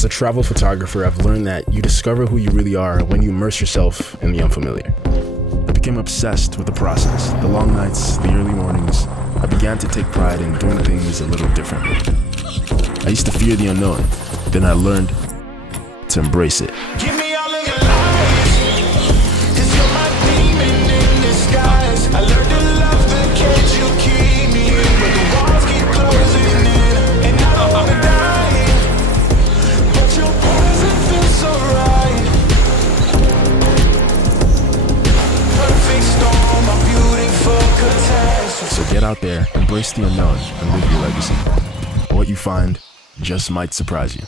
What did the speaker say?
As a travel photographer, I've learned that you discover who you really are when you immerse yourself in the unfamiliar. I became obsessed with the process, the long nights, the early mornings. I began to take pride in doing things a little differently. I used to fear the unknown, then I learned to embrace it. Give me all of your lies, 'cause you're my demon in disguise. I learned to love the cage you keep me in, but the walls keep closing in, and I don't wanna die, but your presence feels so right. Perfect storm, a beautiful catastrophe. So get out there, embrace the unknown, and live your legacy. What you find just might surprise you.